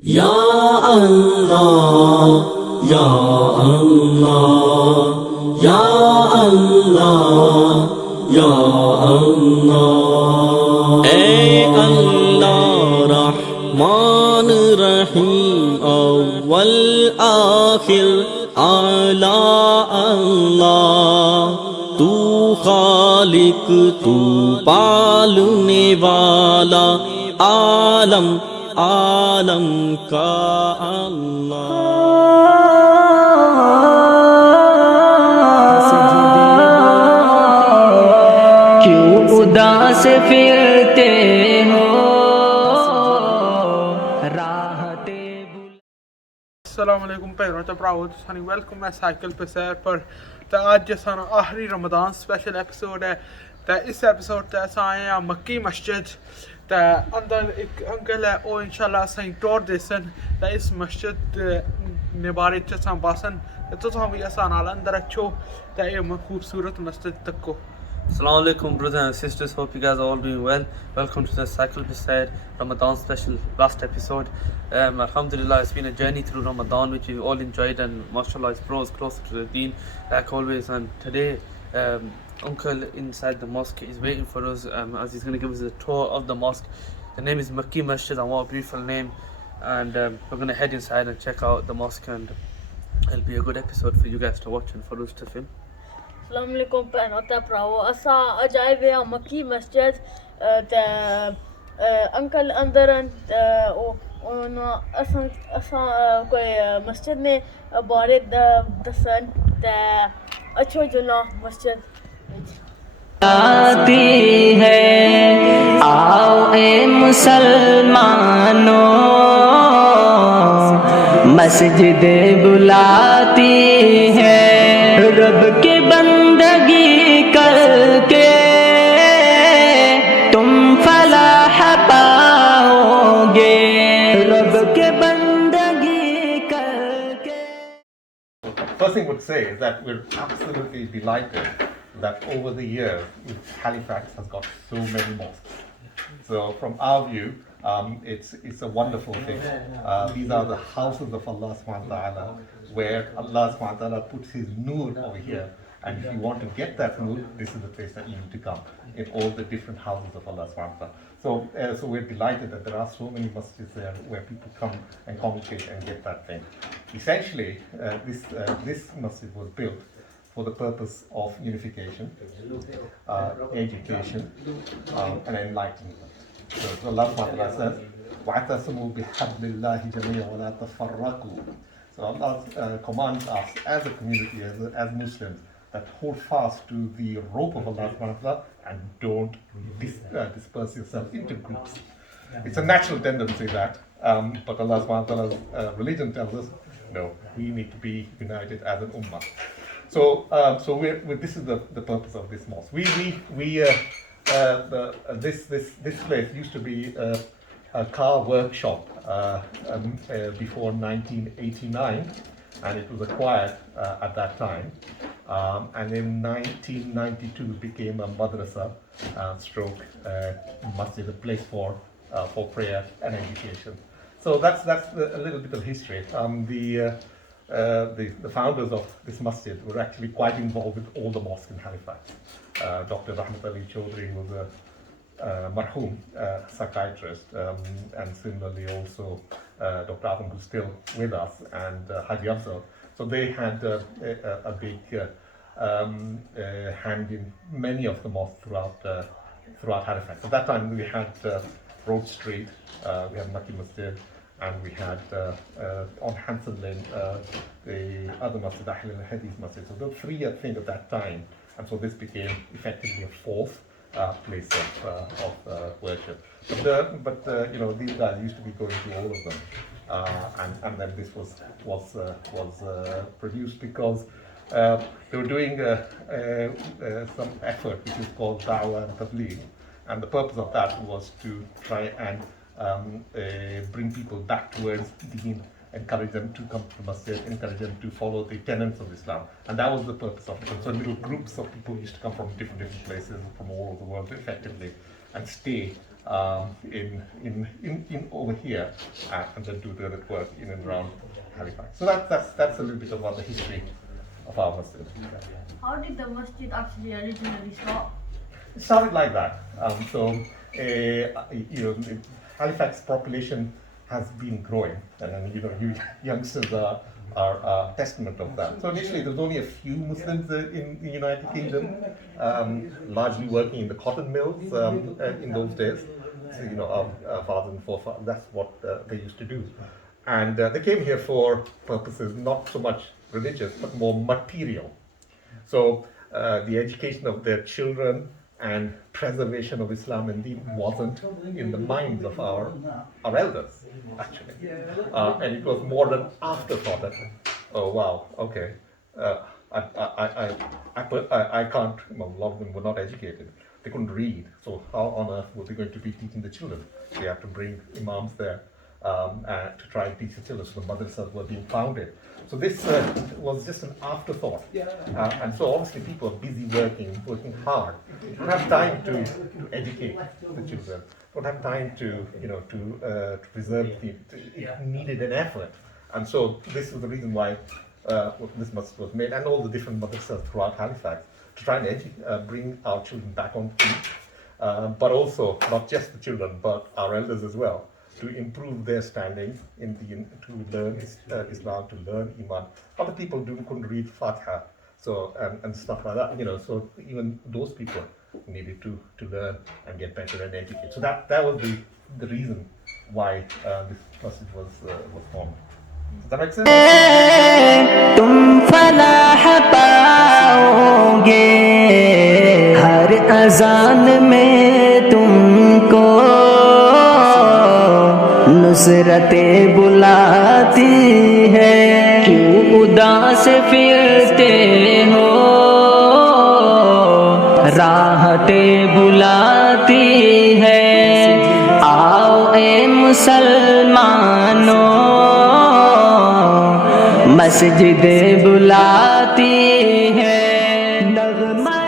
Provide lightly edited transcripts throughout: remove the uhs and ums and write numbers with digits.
Ya Allah, Ya Allah, Ya Allah, Ya Allah. Ey Allah Rahman Rahim, Awwal Akhir Ala Allah. तू खालिक तू पालने वाला आलम आलम का अल्लाह। क्यों उदास फिरते हो राहते अस्सलाम वालेकुम भैनों ते भरावो, तुसां वेलकम है साइकिल पे सैर पर। तो अज सारा आखिरी रमदान स्पेशल एपिसोड है। तो इस एपिसोड ते अस आए हैं मक्की मस्जिद। तो अंदर एक अंकल है वो इंशाल्लाह असें टूर देसन। तो इस मस्जिद ने बारे च असां बासन ते तुसां भी असां नाल अंदर अच्छो ते ये खूबसूरत मस्जिद तको। Assalamu alaikum brothers and sisters, hope you guys are all doing well. Welcome to the Cycle Pe Sair Ramadan special last episode. Alhamdulillah, it's been a journey through Ramadan which we've all enjoyed, and mashallah it's brought us closer to the deen like always. And today uncle inside the mosque is waiting for us as he's going to give us a tour of the mosque. The name is Makki Masjid, and what a beautiful name. And we're going to head inside and check out the mosque, and it'll be a good episode for you guys to watch and for us to film. अस्सलाम वालेकुम भैनों ते भरावो, असां अज आए हुए हैं मक्की मस्जिद। ते अंकल अंदर असां कोई मस्जिद ने बारे दसन ते अच्छो जुला मस्जिद आती है। आओ ए मुसलमानों मस्जिद बुलाती है। रब के बंदगी करके तुम फलाह पाओगे। रब के बंदगी करके। First thing I would say is that we're absolutely delighted that over the years Halifax has got so many mosques. So from our view, it's a wonderful thing. These are the houses of Allah subhanahu wa ta'ala, where Allah subhanahu wa ta'ala puts his noor over here. And if you want to get that noor, this is the place that you need to come, in all the different houses of Allah subhanahu wa ta'ala. So we're delighted that there are so many masjids there where people come and congregate and get that thing. Essentially, this masjid was built for the purpose of unification, education, and enlightenment. So Allah subhanahu wa ta'ala says, وَاعْتَصِمُوا بِحَبْلِ اللَّهِ جَمِيعًا وَلَا تَفَرَّقُوا. So Allah commands us as a community, as Muslims, that hold fast to the rope of Allah subhanahu wa ta'ala and don't disperse yourself into groups. It's a natural tendency that, but Allah subhanahu wa ta'ala's religion tells us, no, we need to be united as an ummah. So this is the purpose of this mosque. This place used to be a car workshop before 1989, and it was acquired at that time. And in 1992 it became a madrasa stroke masjid, a place for prayer and education. So that's a little bit of history. The founders of this masjid were actually quite involved with all the mosques in Halifax. Dr. Rahmat Ali Chaudhry was a marhum psychiatrist, and similarly also Dr. Adam, who's still with us, and Haji Afzal. So they had a big hand in many of the mosques throughout Halifax. At that time we had Road Street, we had Makki Masjid, and we had on Hanson Lane the other masjid, Ahl al-Hadith Masjid. So there were three, I think, at that time, and so this became effectively a fourth place of worship. But you know, these guys used to be going to all of them, and then this was produced because they were doing some effort which is called Dawah and Tabligh, and the purpose of that was to try and bring people back towards Deen, encourage them to come to the masjid, encourage them to follow the tenets of Islam, and that was the purpose of it. So little groups of people used to come from different places from all over the world effectively and stay in over here, and then do the other work in and around Halifax. So that's a little bit about the history of our masjid. How did the masjid actually originally start? It started like that. Halifax population has been growing, and then, you youngsters are a testament of that. So initially there was only a few Muslims in the United Kingdom, largely working in the cotton mills in those days. So, our fathers and forefathers, that's what they used to do. And they came here for purposes not so much religious, but more material. So the education of their children and preservation of Islam indeed wasn't in the minds of our elders, actually. And it was more an afterthought that, oh wow, okay, I can't, a lot of them were not educated. They couldn't read, so how on earth were they going to be teaching the children? They had to bring imams there to try and teach the children, so the madrasas were being founded. So this was just an afterthought. And so obviously people are busy working hard. Don't have time to educate the children. Don't have time to preserve it needed an effort. And so this is the reason why this masjid was made, and all the different madrasas throughout Halifax, to try and bring our children back on feet. But also not just the children, but our elders as well, to improve their standing to learn Islam, to learn Iman. Other people couldn't read Fatiha, so and stuff like that. So even those people needed to learn and get better and educate. So that was the reason why this masjid was formed. Does that make sense? तुम फलाह पाओगे हर अजान में तुमको नुसरतें बुलाती है क्यों उदास फिरते हो राहतें बुलाती है आओ ए मुसलमानों मस्जिदें बुलाती है नग़्मे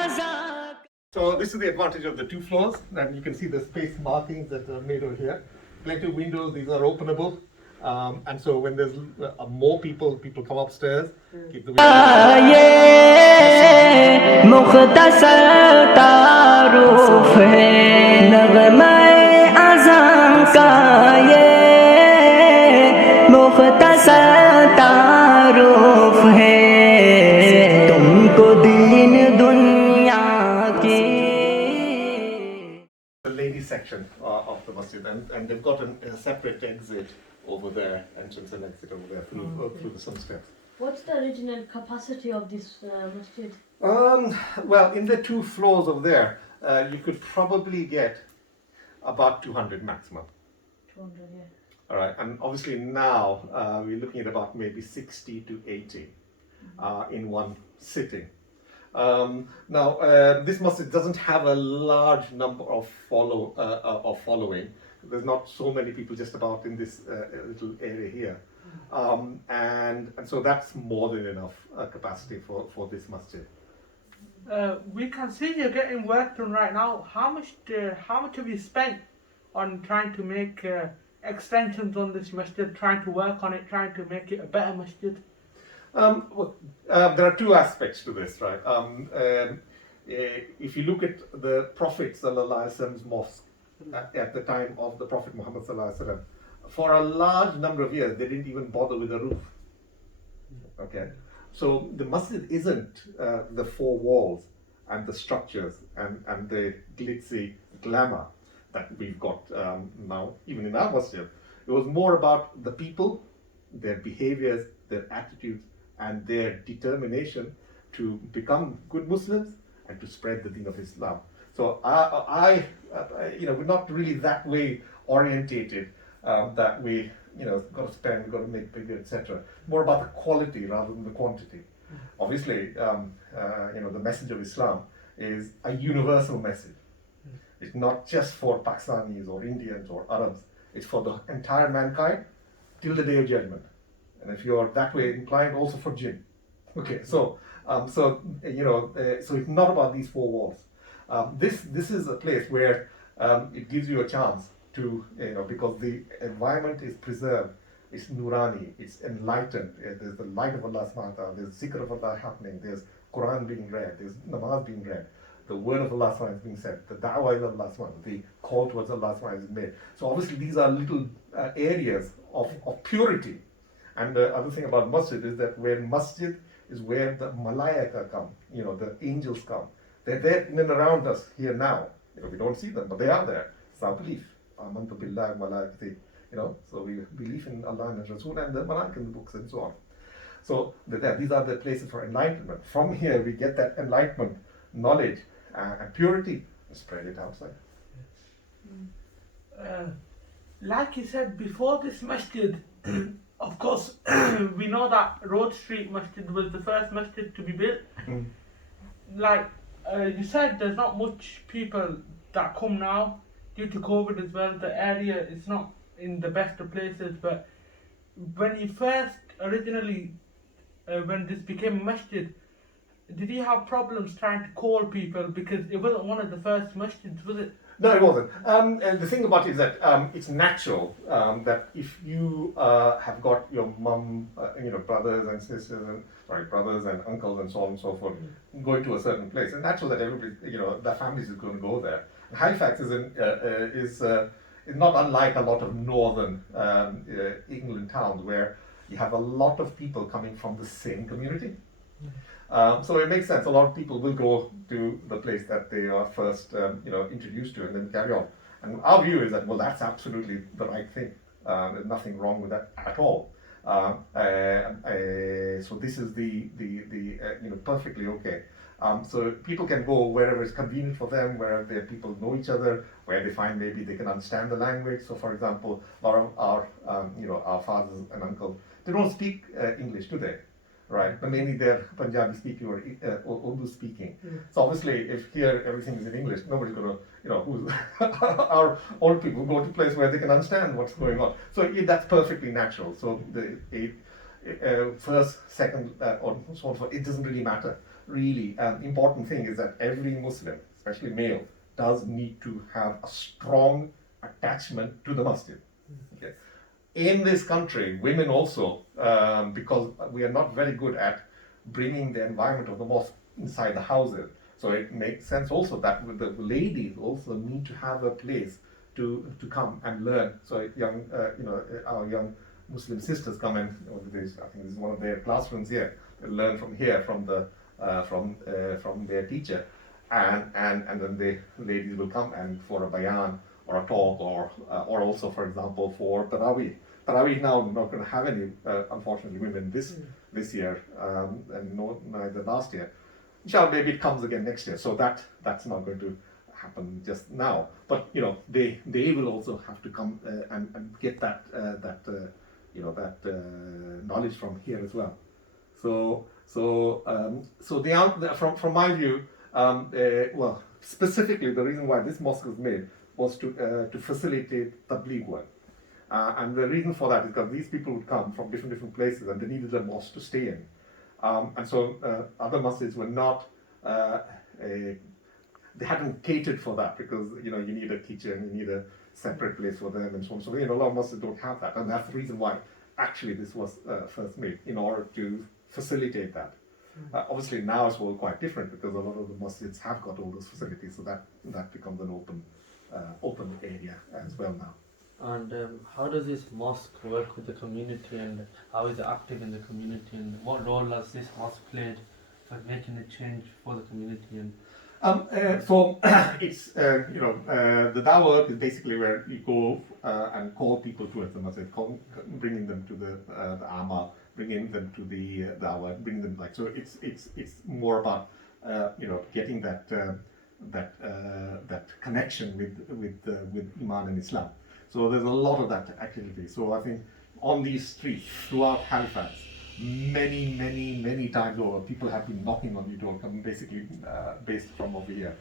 अज़ान। So this is the advantage of the two floors, and you can see the space markings that are made over here. Plenty of windows, these are openable. And so when there's more people come upstairs, keep the windows. ये मुख्तसर तारुफ है नग़्मे अज़ान का ये मुख्तसर तारुफ है तुमको दीन दुनिया की। The ladies section of the masjid, and they've got a separate exit over there, entrance and exit over there through some steps. What's the original capacity of this masjid? Well, in the two floors over there, you could probably get about 200 maximum. 200, yeah. All right, and obviously now we're looking at about maybe 60 to 80 in one sitting. Now, this masjid doesn't have a large number of following. There's not so many people just about in this little area here. And so that's more than enough capacity for this masjid. We can see you're getting work done right now. How much have you spent on trying to make extensions on this masjid, trying to work on it, trying to make it a better masjid? There are two aspects to this, right? If you look at the Prophet ﷺ's mosque at the time of the Prophet Muhammad ﷺ, for a large number of years they didn't even bother with a roof. Okay, so the masjid isn't the four walls and the structures and the glitzy glamour that we've got now, even in our masjid. It was more about the people, their behaviors, their attitudes, and their determination to become good Muslims and to spread the deen of Islam. So we're not really that way orientated that we, got to spend, got to make bigger, etc. More about the quality rather than the quantity. Obviously, the message of Islam is a universal message. It's not just for Pakistanis or Indians or Arabs. It's for the entire mankind till the day of judgment. And if you're that way inclined, also for jinn. Okay, so it's not about these four walls. This is a place where it gives you a chance to, because the environment is preserved, it's nurani, it's enlightened. There's the light of Allah subhanahu wa ta'ala, there's zikr of Allah happening, there's Quran being read, there's namaz being read, the word of Allah subhanahu wa ta'ala is being said, the da'wah of Allah subhanahu wa ta'ala, the call towards Allah subhanahu wa ta'ala is made. So obviously these are little areas of purity. And the other thing about masjid is that where masjid is where the malaika come, the angels come. They're there in and around us here now. We don't see them, but they are there. It's our belief. Amantu billah malaikati. So we believe in Allah and Rasul and the malaika in the books and so on. So these are the places for enlightenment. From here we get that enlightenment, knowledge, and purity, and spread it outside. Like you said, before this masjid, of course, we know that Road Street Masjid was the first masjid to be built. Like you said, there's not much people that come now due to COVID as well. The area is not in the best of places, but when you first originally, when this became a masjid, did you have problems trying to call people because it wasn't one of the first masjids, was it? No, it wasn't. And the thing about it is that it's natural that if you have got your mum, brothers and sisters, brothers and uncles and so on and so forth, going to a certain place, it's natural that everybody, the families is going to go there. And Halifax is not unlike a lot of northern England towns where you have a lot of people coming from the same community. So it makes sense. A lot of people will go to the place that they are first, introduced to, and then carry on. And our view is that, well, that's absolutely the right thing. There's nothing wrong with that at all. So this is the perfectly okay. So people can go wherever it's convenient for them, where their people know each other, where they find maybe they can understand the language. So, for example, a lot of our fathers and uncles, they don't speak English, do they? Right, but mainly they're Punjabi speaking or Urdu speaking. So obviously, if here everything is in English, nobody's going to, our old people go to a place where they can understand what's going on. So that's perfectly natural. So the first, second, or so on, it doesn't really matter. Really, important thing is that every Muslim, especially male, does need to have a strong attachment to the masjid. Okay. In this country, women also, because we are not very good at bringing the environment of the mosque inside the houses. So it makes sense also that the ladies also need to have a place to come and learn. So young, our young Muslim sisters come and I think this is one of their classrooms here. They learn from here, from their teacher, and then the ladies will come and for a bayan or a talk or also, for example, for Tarawih. Tarawih now not going to have any, unfortunately, women this year, and neither last year. Inshallah, maybe it comes again next year. So that's not going to happen just now. But they will also have to come and get that knowledge from here as well. So from my view, well, specifically the reason why this mosque was made was to facilitate tabligh work. And the reason for that is because these people would come from different places and they needed a mosque to stay in. And so other masjids were not, they hadn't catered for that because, you need a kitchen, you need a separate place for them and so on. So, a lot of masjids don't have that. And that's the reason why actually this was first made, in order to facilitate that. Obviously now it's all quite different because a lot of the masjids have got all those facilities, so that becomes an open area as well now. And how does this mosque work with the community, and how is it active in the community, and what role has this mosque played for making a change for the community? And so it's the dawah work is basically where you go and call people towards the masjid, bringing them to the amal, bringing them to the dawah, bringing them so it's more about getting that connection with Iman and Islam. So there's a lot of that activity. So I think on these streets throughout Halifax, many times over, people have been knocking on your door, basically based from over here.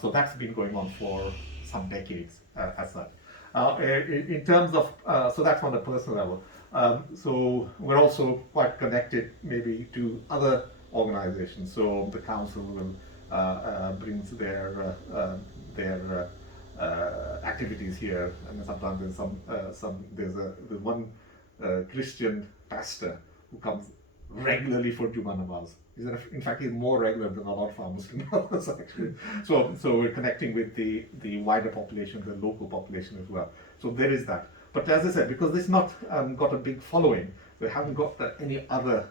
So that's been going on for some decades as such. In terms of, so that's on the personal level. So we're also quite connected maybe to other organizations. So the council will brings their activities here, and sometimes there's one Christian pastor who comes regularly for Juma namaz. In fact, he's more regular than a lot of our Muslim brothers actually. So we're connecting with the wider population, the local population as well. So there is that. But as I said, because this not got a big following, we haven't got any other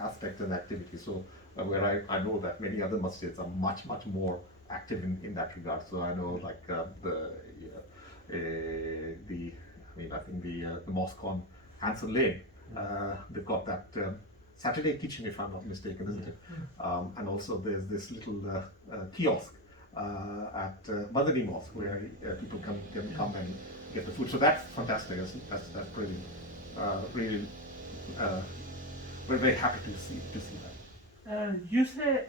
aspects and activities. So where I know that many other masjids are much more active in that regard. So I know like I think the mosque on Hanson Lane, they've got that Saturday kitchen, if I'm not mistaken, isn't it? And also there's this little kiosk at Madani Mosque where people can come and get the food. So that's fantastic. That's really we're very happy to see that. You say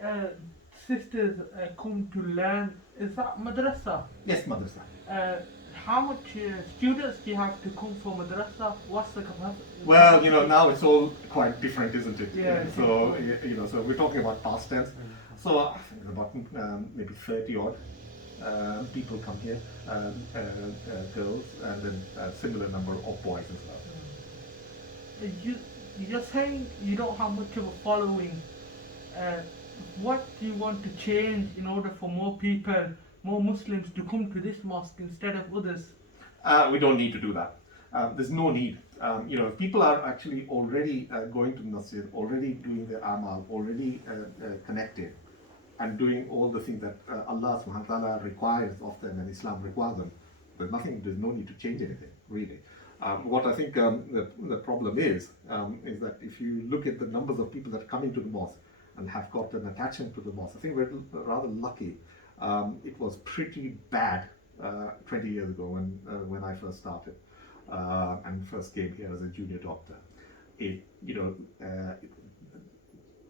sisters come to learn. Is that madrasa? Yes, madrasa. How much students do you have to come for madrasa? What's the capacity? Well, now it's all quite different, isn't it? Yeah. So so we're talking about past tense. So I think about maybe 30 odd people come here, girls, and then a similar number of boys as well. You're saying you don't have much of a following. What do you want to change in order for more people, more Muslims to come to this mosque instead of others? We don't need to do that. There's no need. If people are actually already going to the masjid, already doing their amal, already connected, and doing all the things that Allah subhanahu wa ta'ala requires of them and Islam requires them, there's no need to change anything, really. What I think the problem is that if you look at the numbers of people that are coming to the mosque and have got an attachment to the mosque, I think we're rather lucky. It was pretty bad 20 years ago when I first started and first came here as a junior doctor.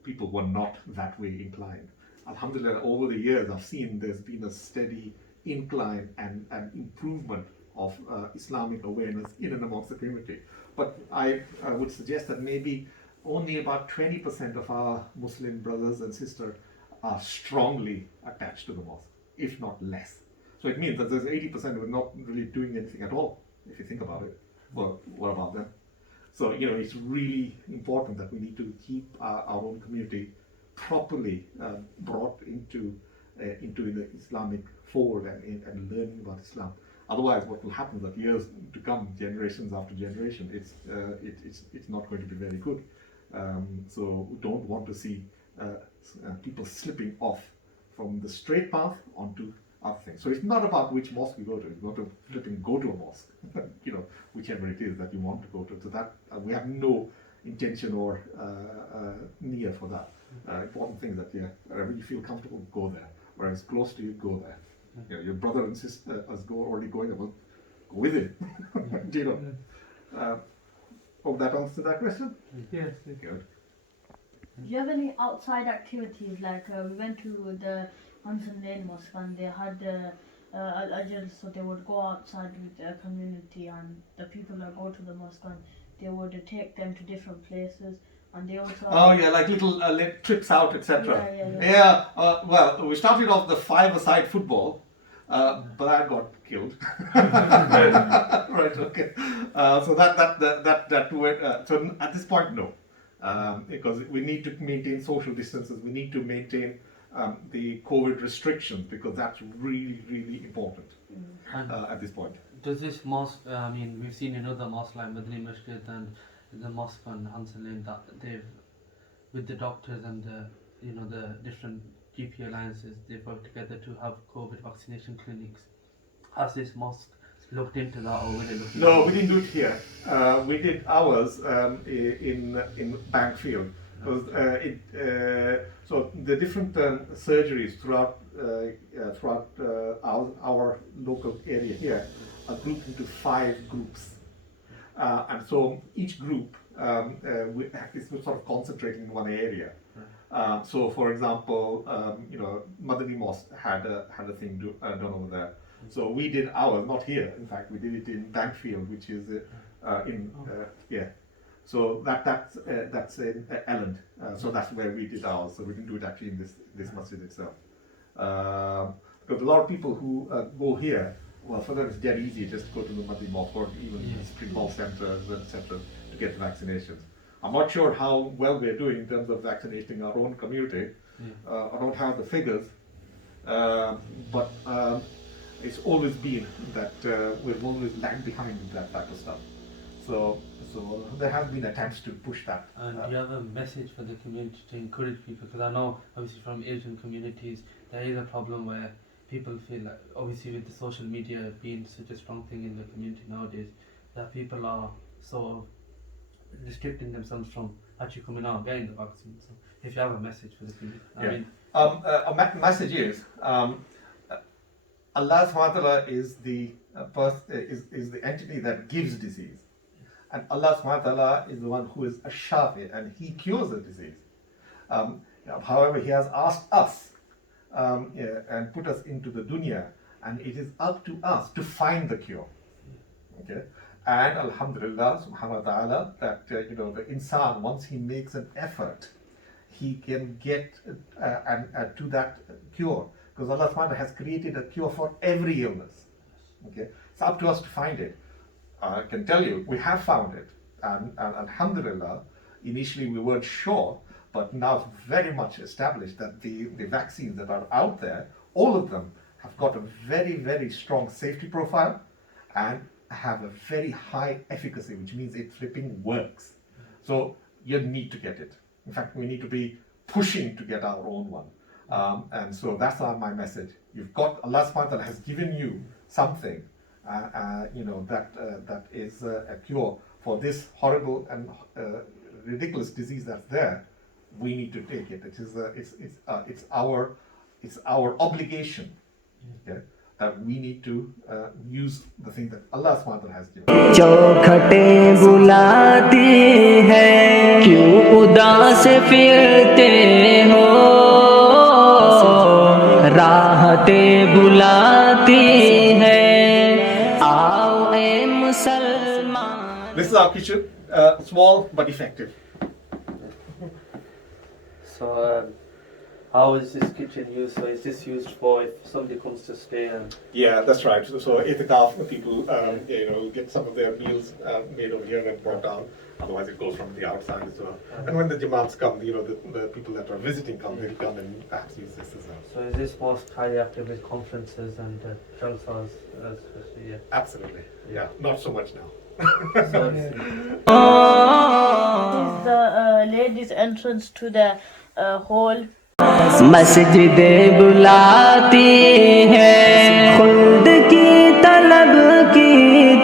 People were not that way inclined. Alhamdulillah, over the years I've seen there's been a steady incline and improvement of Islamic awareness in and amongst the community. But I would suggest that maybe only about 20% of our Muslim brothers and sisters are strongly attached to the mosque, if not less. So it means that there's 80% who are not really doing anything at all, if you think about it. Well, what about them? So it's really important that we need to keep our own community properly brought into the Islamic fold and learning about Islam. Otherwise, what will happen is that years to come, generations after generation, it's not going to be very good. So we don't want to see people slipping off from the straight path onto other things. So it's not about which mosque you go to. You got to go to a mosque, whichever it is that you want to go to. So that we have no intention or niyyah for that. Important thing is that wherever you feel comfortable, go there. Wherever it's close to you, go there. Your brother and sister is already going about, go with it. Hope that answers that question. Yes. Good. Do you have any outside activities? Like we went to the Hanson Lane Mosque and they had Al-Ajr, so they would go outside with their community and the people that go to the mosque and they would take them to different places and they also... Oh yeah, like little trips out, etc. Yeah. Well, we started off the five-a-side football, but I got killed. Right, okay. So that went, so at this point, no. Because we need to maintain social distances, we need to maintain the COVID restrictions, because that's really important at this point. Does this mosque, we've seen in other mosques like Makki Masjid and the mosque on Hanson Lane that they've, with the doctors and the different GP alliances, they've worked together to have COVID vaccination clinics. Has this mosque looked into that, or were they looking? No, we didn't do it here. We did ours in Bankfield. So the different surgeries throughout our local area here are grouped into 5 groups, and so each group is sort of concentrating in one area. So, for example, Madani Mosque had a thing done over there. So we did ours, not here. In fact, we did it in Bankfield, which is So that's in Elland. So that's where we did ours. So we didn't do it actually in this masjid itself. Because a lot of people who go here well, for them it's dead easy, just go to the Makki Mosque or even Spring Ball centers, etc., to get vaccinations. I'm not sure how well we're doing in terms of vaccinating our own community. I don't have the figures, but it's always been that we've always lagged behind with that type of stuff. So there have been attempts to push that. And do you have a message for the community to encourage people? Because I know, obviously, from Asian communities, there is a problem where people feel like, obviously, with the social media being such a strong thing in the community nowadays, that people are sort of restricting themselves from actually coming out and getting the vaccine. So, if you have a message for the community, I mean, message is Allah subhanahu wa ta'ala is the is the entity that gives disease. And Allah subhanahu wa ta'ala is the one who is a shafi, and He cures the disease. However, He has asked us and put us into the dunya, and it is up to us to find the cure. Okay, and Alhamdulillah subhanahu wa ta'ala that the insan, once he makes an effort, he can get to that cure, because Allah subhanahu wa ta'ala has created a cure for every illness. Okay, it's up to us to find it. I can tell you, we have found it, and Alhamdulillah, initially we weren't sure, but now it's very much established that the vaccines that are out there, all of them have got a very, very strong safety profile and have a very high efficacy, which means it flipping works. So you need to get it. In fact, we need to be pushing to get our own one. And so that's my message. You've got, Allah subhanahu wa ta'ala has given you something that is a cure for this horrible and ridiculous disease that's there. We need to take it. It's our obligation. Okay? That we need to use the thing that Allah subhanahu wa ta'ala has given. चौखटे बुलाती है क्यों उदास फिरते हो राहतें बुलाती है आओ ए मुसलमान. This is our kitchen, small but effective. so how is this kitchen used? So is this used for if somebody comes to stay and? Yeah, that's right. So itikaf people, get some of their meals made over here and brought down. Otherwise, it goes from the outside as well. And when the Jamaats come, the people that are visiting come, they come and perhaps use this as well. So is this mosque highly active with conferences and jalsas? Yeah. Absolutely. Yeah, not so much now. So This is the ladies' entrance to the hall. मस्जिदें बुलाती है खुद की तलब की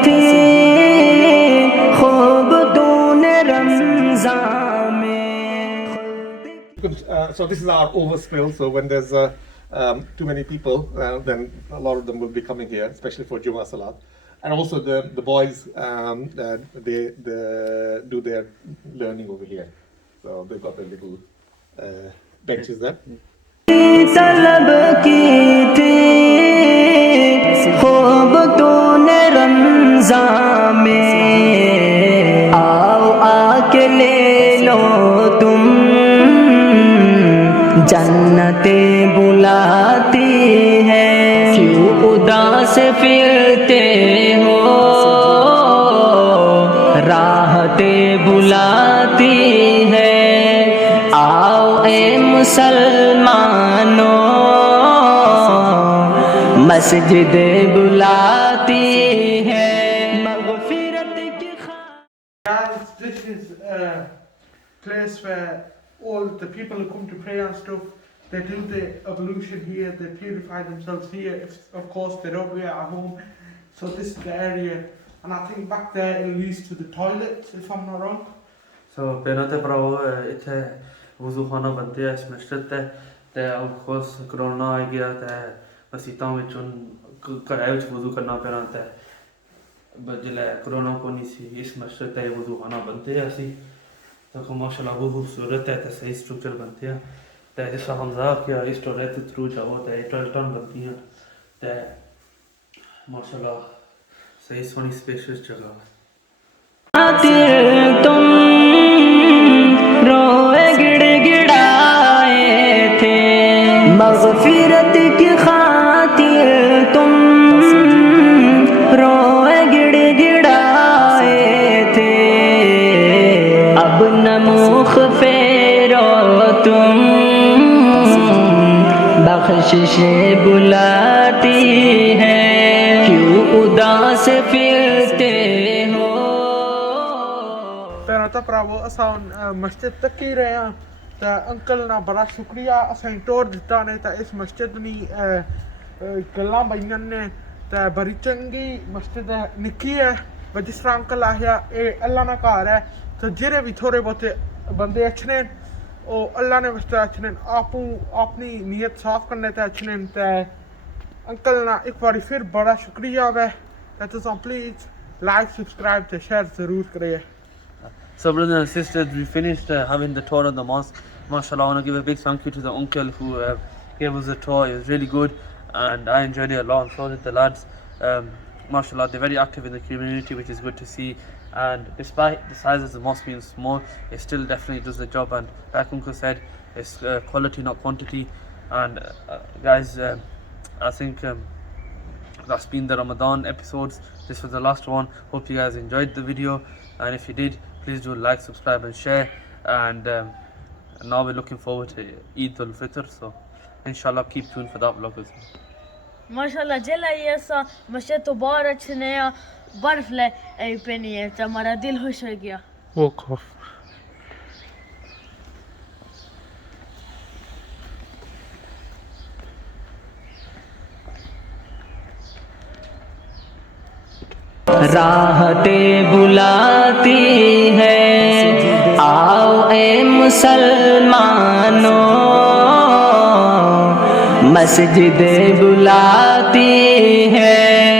थी खूब तूने रमज़ान में. So this is our overspill. So when there's too many people, then a lot of them will be coming here, especially for Jummah Salat. And also the boys, they do their learning over here. So they've got their little benches there. तलब की थी खूब तूने रमज़ान में आओ आके ले लो तुम जन्नतें बुलाती है क्यों उदास फिरते हो राहतें बुलाती है आओ ए मुसलमानों मस्जिदें बुलाती है मग़फ़िरत की Guys, this is a place where all the people who come to pray and stuff, they do the ablution here, they purify themselves here. Of course, they don't do it at home. So this is the area, and I think back there it leads to the toilet, if I'm not wrong. So penate bravo ithe wuzukhana bante hai is masjid hai te of course corona aa gaya te masitan vich ਘਰਾਂ ਵਿੱਚ wuzu ਕਰਨਾ ਪੈਣਾ ਤੇ ਬਜਲੇ corona ko nahi si is masjid te wuzukhana bante hai ਅਸੀਂ ਤਾਂ ਮਾਸ਼ਾਅੱਲਾ ਬਹੁਤ ਖੂਬਸੂਰਤ ਹੈ ਤੇ ਸਹੀ ਸਟਰਕਚਰ ਬਣਦੇ ਆ ਤੇ ਜਿਸ ਹਮਜ਼ਾ ਕਿ ਇਸ ਟੋਇਲਟ ਦੇ ਥਰੂ ਜਾਓ ਤੇ ਟੋਇਲਟਾਂ ਬਣਦੀਆਂ ਤੇ ਮਾਸ਼ਾਅੱਲਾ ਸਹੀ ਸੋਹਣੀ ਸਪੇਸ਼ੀਅਸ ਜਗ੍ਹਾ खातिर तुम रोए गिड़गिड़ाए थे मग़फ़िरत की खातिर तुम बख्शिशें बुलाती हैं, क्यों उदास फिरते हो। ਪਹਿਲਾਂ ਤਾਂ ਭਰਾਵੋ ਅਸਾਂ ਮਸਜਿਦ ਤੱਕ ਹੀ ਰਹੇ ਹਾਂ ਤਾਂ ਅੰਕਲ ਨਾਲ ਬੜਾ ਸ਼ੁਕਰੀਆ ਅਸਾਂ ਟੋਰ ਦਿੱਤਾ ਨੇ ਤਾਂ ਇਸ ਮਸਜਿਦ ਦੀ ਗੱਲਾਂ ਬਈਆਂ ਨੇ ਤਾਂ ਬੜੀ ਚੰਗੀ ਮਸਜਿਦ ਹੈ ਨਿੱਕੀ ਹੈ ਪਰ ਜਿਸ ਤਰ੍ਹਾਂ ਅੰਕਲ ਆਖਿਆ ਇਹ ਅੱਲਾ ਦਾ ਘਰ ਹੈ ਤਾਂ ਜਿਹੜੇ ਵੀ ਥੋੜ੍ਹੇ ਬਹੁਤੇ ਬੰਦੇ ਅੱਛੇ ਨੇ ਉਹ ਅੱਲਾ ਨੇ ਵਾਸਤੇ ਅੱਛੇ ਨੇ ਆਪਣੀ ਨੀਅਤ ਸਾਫ਼ ਕਰਨੇ ਤੇ ਅੱਛੇ ਨੇ ਤੇ ਅੰਕਲ ਨਾਲ ਇੱਕ ਵਾਰੀ ਫਿਰ ਬੜਾ ਸ਼ੁਕਰੀਆ ਹੈ ਤਾਂ ਤੁਸੀਂ ਪਲੀਜ਼ ਲਾਈਕ ਸਬਸਕ੍ਰਾਈਬ ਤੇ ਸ਼ੇਅਰ ਜ਼ਰੂਰ ਕਰਿਏ So brothers and sisters, we finished having the tour of the mosque. MashaAllah, I want to give a big thank you to the uncle who gave us the tour. It was really good and I enjoyed it a lot, and so did the lads. MashaAllah, they're very active in the community, which is good to see. And despite the size of the mosque being small, it still definitely does the job. And like uncle said, it's quality not quantity. And guys, I think that's been the Ramadan episodes. This was the last one. Hope you guys enjoyed the video, and if you did, please do like, subscribe and share. And now we're looking forward to Eid al-Fitr, so inshallah keep tuned for that vlog as well. माशाल्लाह जला ये सा मस्जिद तो बहुत अच्छे ने बर्फ ले पेनी है तो हमारा दिल खुश हो गया वो खौफ राहतें बुलाती है, आओ ए मुसलमानों, मस्जिदें बुलाती है।